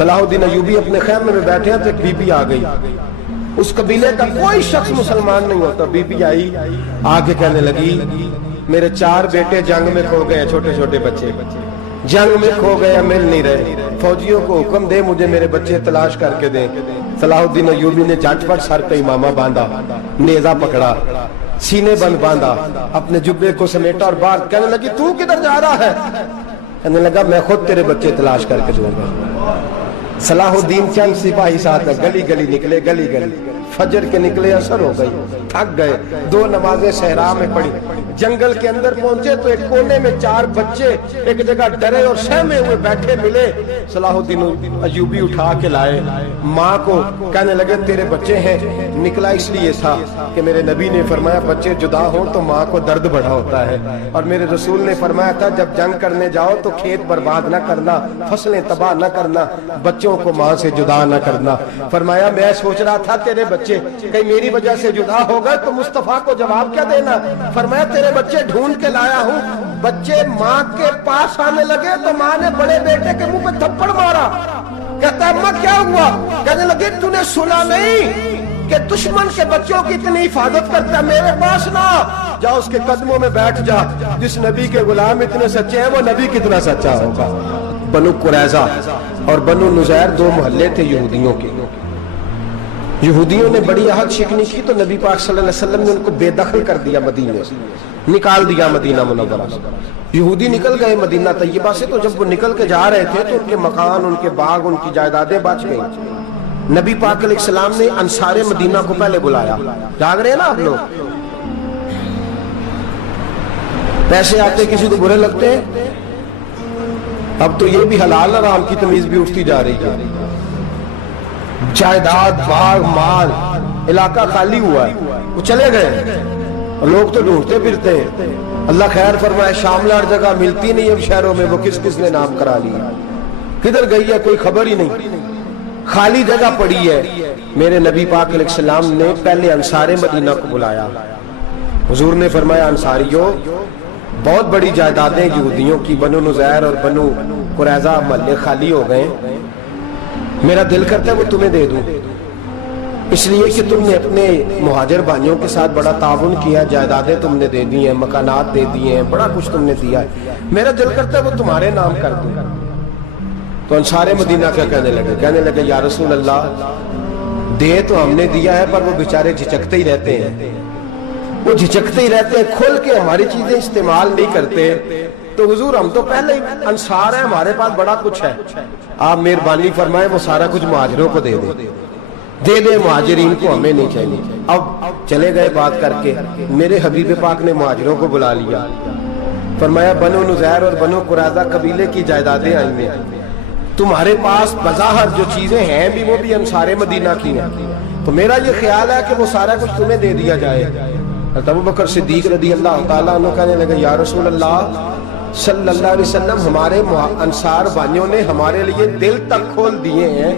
صلاح الدین ایوبی اپنے خیمے میں بیٹھے ہیں تو ایک بی بی آ گئی، اس قبیلے کا کوئی شخص مسلمان نہیں ہوتا، بی بی آئی آگے کہنے لگی میرے 4 بیٹے جنگ میں کھو گئے، چھوٹے چھوٹے بچے جنگ میں کھو گئے، مل نہیں رہے، فوجیوں کو حکم دے مجھے میرے بچے تلاش کر کے دیں۔ صلاح الدین ایوبی نے جھٹ پٹ سر پہ امامہ باندھا، نیزہ پکڑا، سینے بند باندھا، اپنے جبے کو سمیٹا اور باہر کہنے لگی تو کدھر جا رہا ہے؟ کہنے لگا میں خود تیرے بچے تلاش کر کے دوں گا۔ صلاح الدین چند سپاہی ساتھ گلی گلی نکلے، گلی گلی فجر کے نکلے، اثر ہو گئی، تھک گئے، 2 نمازیں صحرا میں پڑھی، جنگل کے اندر پہنچے تو ایک کونے میں 4 بچے ایک جگہ ڈرے اور سہمے ہوئے بیٹھے ملے۔ صلاح الدین ایوبی اٹھا کے لائے، ماں کو کہنے لگے تیرے بچے ہیں، نکلا اس لیے تھا کہ میرے نبی نے فرمایا بچے جدا ہوں تو ماں کو درد بڑا ہوتا ہے، اور میرے رسول نے فرمایا تھا جب جنگ کرنے جاؤ تو کھیت برباد نہ کرنا، فصلیں تباہ نہ کرنا، بچوں کو ماں سے جدا نہ کرنا۔ فرمایا میں سوچ رہا تھا تیرے بچے کہیں میری وجہ سے جدا ہو گئے تو مصطفیٰ کو جواب کیا دینا؟ فرمایا تیرے بچے ڈھونڈ کے لایا ہوں۔ بچے ماں کے پاس آنے لگے تو ماں نے بڑے بیٹے کے منہ پہ تھپڑ مارا، کہتا اماں کیا ہوا؟ کہنے لگے تو نے سنا نہیں کہ دشمن کے بچوں کی اتنی حفاظت کرتا ہے؟ میرے پاس نہ جا، اس کے قدموں میں بیٹھ جا، جس نبی کے غلام اتنے سچے ہیں وہ نبی کتنا سچا ہوگا۔ بنو قریظہ اور بنو نذیر 2 محلے تھے یہودیوں کے، یہودیوں نے بڑی عہد شکنی کی تو نبی پاک صلی اللہ علیہ وسلم نے ان کو بے دخل کر دیا، مدینے سے نکال دیا، مدینہ منورہ سے۔ یہودی نکل گئے مدینہ طیبہ سے، تو جب وہ نکل کے جا رہے تھے تو ان کے مکان، ان کے باغ، ان کی جائیدادیں بچ گئی۔ نبی پاک علیہ السلام نے انصار مدینہ کو پہلے بلایا، جاگ رہے ہیں نا آپ لوگ؟ پیسے آتے کسی کو برے لگتے ہیں، اب تو یہ بھی حلال حرام کی تمیز بھی اٹھتی جا رہی ہے۔ جائیداد، باغ، مال، علاقہ خالی ہوا ہے، وہ چلے گئے، لوگ تو ڈھونڈتے پھرتے ہیں۔ اللہ خیر فرمائے، شاملہ ہر جگہ ملتی نہیں اب شہروں میں، وہ کس کس نے نام کرا لیا، کدھر گئی ہے کوئی خبر ہی نہیں، خالی جگہ پڑی ہے۔ میرے نبی پاک علیہ السلام نے پہلے انصار مدینہ کو بلایا، حضور نے فرمایا انصاریوں بہت بڑی جائیدادیں یہودیوں کی، بنو نذیر اور بنو قریظہ محلے خالی ہو گئے، میرا دل کرتا ہے وہ تمہیں دے دوں، اس لیے کہ تم نے اپنے مہاجر بھائیوں کے ساتھ بڑا تعاون کیا، جائیدادیں تم نے دے دی ہیں، مکانات دے دیے ہیں، بڑا کچھ تم نے دیا ہے، میرا دل کرتا ہے وہ تمہارے نام کر دوں۔ تو انصار مدینہ کیا کہنے لگے یا رسول اللہ دے تو ہم نے دیا ہے پر وہ بیچارے جھچکتے ہی رہتے ہیں، وہ جھچکتے ہی رہتے ہیں، کھل کے ہماری چیزیں استعمال نہیں کرتے۔ تو حضور ہم تو پہلے ہی انصار ہیں، ہمارے پاس بڑا کچھ ہے، آپ مہربانی فرمائیں وہ سارا کچھ مہاجروں کو دے دے مہاجرین کو، ہمیں نہیں چاہیے۔ اب چلے گئے بات کر کے، میرے حبیب پاک نے مہاجروں کو بلا لیا، فرمایا بنو نذیر اور بنو قریظہ قبیلے کی جائیدادیں آئی ہیں، تمہارے پاس بظاہر جو چیزیں ہیں بھی وہ بھی انصار مدینہ کی ہیں، تو میرا یہ خیال ہے کہ وہ سارا کچھ تمہیں دے دیا جائے۔ ابو بکر صدیق رضی اللہ تعالیٰ عنہ کہنے لگے یا رسول اللہ صلی اللہ علیہ وسلم ہمارے انصار بھائیوں نے ہمارے لیے دل تک کھول دیے ہیں،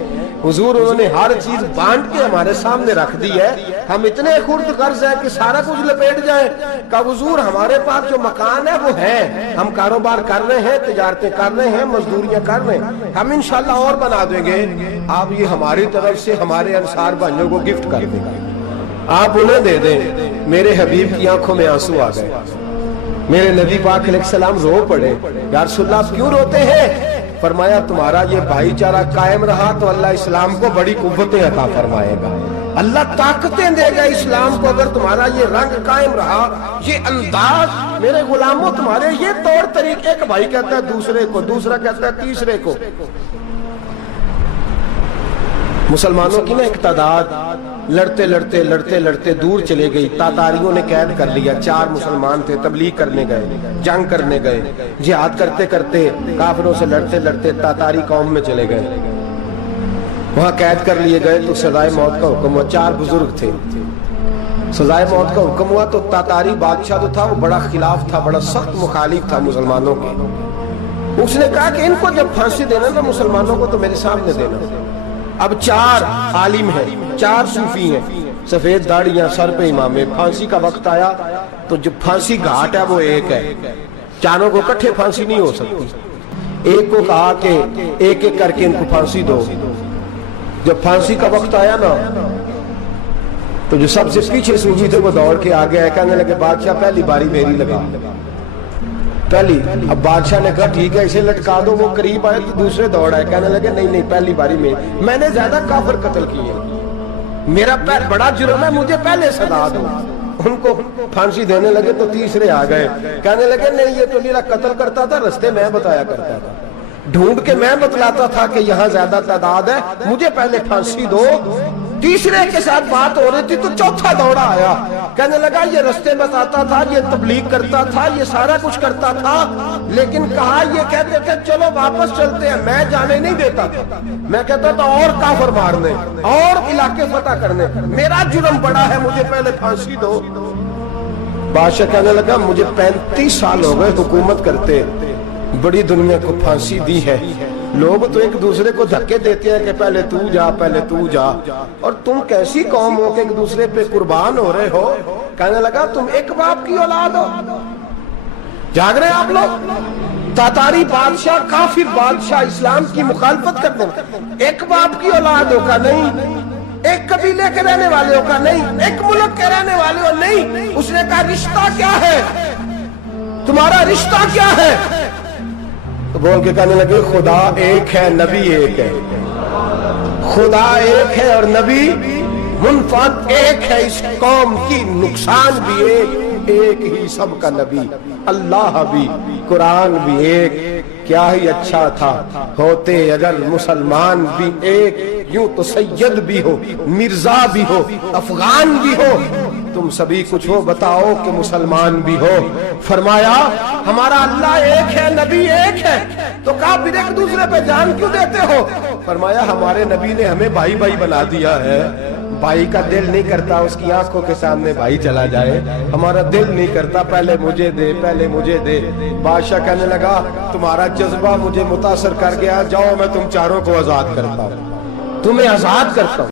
حضور انہوں نے ہر چیز بانٹ کے ہمارے سامنے رکھ دی ہے، ہم اتنے خرد قرض ہیں کہ سارا کچھ لپیٹ جائیں۔ کہا حضور ہمارے پاس جو مکان ہے وہ ہے، ہم کاروبار کر رہے ہیں، تجارتیں کر رہے ہیں، مزدوریاں کر رہے ہیں، ہم انشاءاللہ اور بنا دیں گے، آپ یہ ہماری طرف سے ہمارے انصار بھائیوں کو گفٹ کر دیں، آپ انہیں دے دیں۔ میرے حبیب کی آنکھوں میں آنسو آ گئے، میرے نبی پاک علیہ السلام رو پڑے، یا رسول اللہ آپ کیوں روتے ہیں؟ فرمایا تمہارا یہ بھائی چارہ قائم رہا تو اللہ اسلام کو بڑی قوتیں عطا فرمائے گا، اللہ طاقتیں دے گا اسلام کو، اگر تمہارا یہ رنگ قائم رہا، یہ انداز، میرے غلاموں تمہارے یہ طور طریقے، ایک بھائی کہتا ہے دوسرے کو، دوسرا کہتا ہے تیسرے کو۔ مسلمانوں کی نا ایک تعداد لڑتے لڑتے لڑتے لڑتے دور چلے گئی، تاتاریوں نے قید کر لیا، 4 مسلمان تھے، تبلیغ کرنے گئے، جنگ کرنے گئے، جہاد کرتے کرتے کافروں سے لڑتے لڑتے تاتاری قوم میں چلے گئے، وہاں قید کر لیے گئے تو سزائے موت کا حکم ہوا، 4 بزرگ تھے، سزائے موت کا حکم ہوا تو تاتاری بادشاہ جو تھا وہ بڑا خلاف تھا، بڑا سخت مخالف تھا مسلمانوں کے، اس نے کہا کہ ان کو جب پھانسی دینا نا مسلمانوں کو تو میرے سامنے دینا۔ اب 4 عالم ہیں، 4 صوفی ہیں، سفید داڑیاں، سر پہ امامے، پھانسی کا وقت آیا تو جو پھانسی گھاٹ ہے وہ ایک ہے، چاروں کو کٹھے پھانسی نہیں ہو سکتی، ایک کو کہا کہ ایک ایک کر کے ان کو پھانسی دو. جب پھانسی کا وقت آیا نا تو جو سب سے پیچھے صوفی تھے وہ دوڑ کے آگے آئے, کہنے لگے بادشاہ پہلی باری میری لگا پہلی. اب بادشاہ نے کہا ٹھیک ہے اسے لٹکا دو. وہ قریب آئے تو دوسرے دوڑ آئے, کہنے لگے نہیں نہیں پہلی باری میں نے زیادہ کافر قتل کیے, میرا بڑا جرم ہے, مجھے پہلے سزا دو. ان کو پھانسی دینے لگے تو تیسرے آ گئے, کہنے لگے نہیں یہ تو میرا قتل کرتا تھا, رستے میں بتایا کرتا تھا, ڈھونڈ کے میں بتلاتا تھا کہ یہاں زیادہ تعداد ہے, مجھے پہلے پھانسی دو. تیسرے کے ساتھ بات ہو رہی تھی تو چوتھا دوڑا آیا, کہنے لگا یہ رستے بتاتا تھا, یہ تبلیغ کرتا تھا, یہ سارا کچھ کرتا تھا, لیکن کہا یہ کہتے تھے چلو واپس چلتے ہیں, میں جانے نہیں دیتا تھا, میں کہتا تھا اور کافر مارنے اور علاقے فتح کرنے, میرا جرم بڑا ہے, مجھے پہلے پھانسی دو. بادشاہ کہنے لگا مجھے 35 سال ہو گئے حکومت کرتے, بڑی دنیا کو پھانسی دی ہے, لوگ تو ایک دوسرے کو دھکے دیتے ہیں کہ پہلے تو جا پہلے تو جا, اور تم کیسی قوم ہو کہ ایک دوسرے پہ قربان ہو رہے ہو. کہنے لگا تم ایک باپ کی اولاد ہو, جاگ رہے ہیں آپ لوگ. تاتاری بادشاہ کافر بادشاہ اسلام کی مخالفت کرتے ہیں, ایک باپ کی اولاد ہو کا نہیں, ایک قبیلے کے رہنے والے ہو کا نہیں, ایک ملک کے رہنے والے ہو نہیں. اس نے کہا رشتہ کیا ہے تمہارا, رشتہ کیا ہے؟ تو بول کے کہنے لگے خدا ایک ہے نبی ایک ہے, خدا ایک ہے اور نبی منفرد ایک ہے, اس قوم کی نقصان بھی ایک ہی سب کا نبی, اللہ بھی قرآن بھی ایک. کیا ہی اچھا تھا ہوتے اگر مسلمان بھی ایک, یوں تو سید بھی ہو مرزا بھی ہو افغان بھی ہو, تم سبھی کچھ ہو بتاؤ کہ مسلمان بھی ہو. فرمایا ہمارا اللہ ایک ہے نبی ایک ہے, تو کہا پھر ایک دوسرے پہ جان کیوں دیتے ہو؟ فرمایا ہمارے نبی نے ہمیں بھائی بھائی بنا دیا ہے, بھائی کا دل نہیں کرتا اس کی آنکھوں کے سامنے بھائی چلا جائے, ہمارا دل نہیں کرتا پہلے مجھے دے پہلے مجھے دے. بادشاہ کہنے لگا تمہارا جذبہ مجھے متاثر کر گیا, جاؤ میں تم چاروں کو آزاد کرتا ہوں, تمہیں آزاد کرتا ہوں.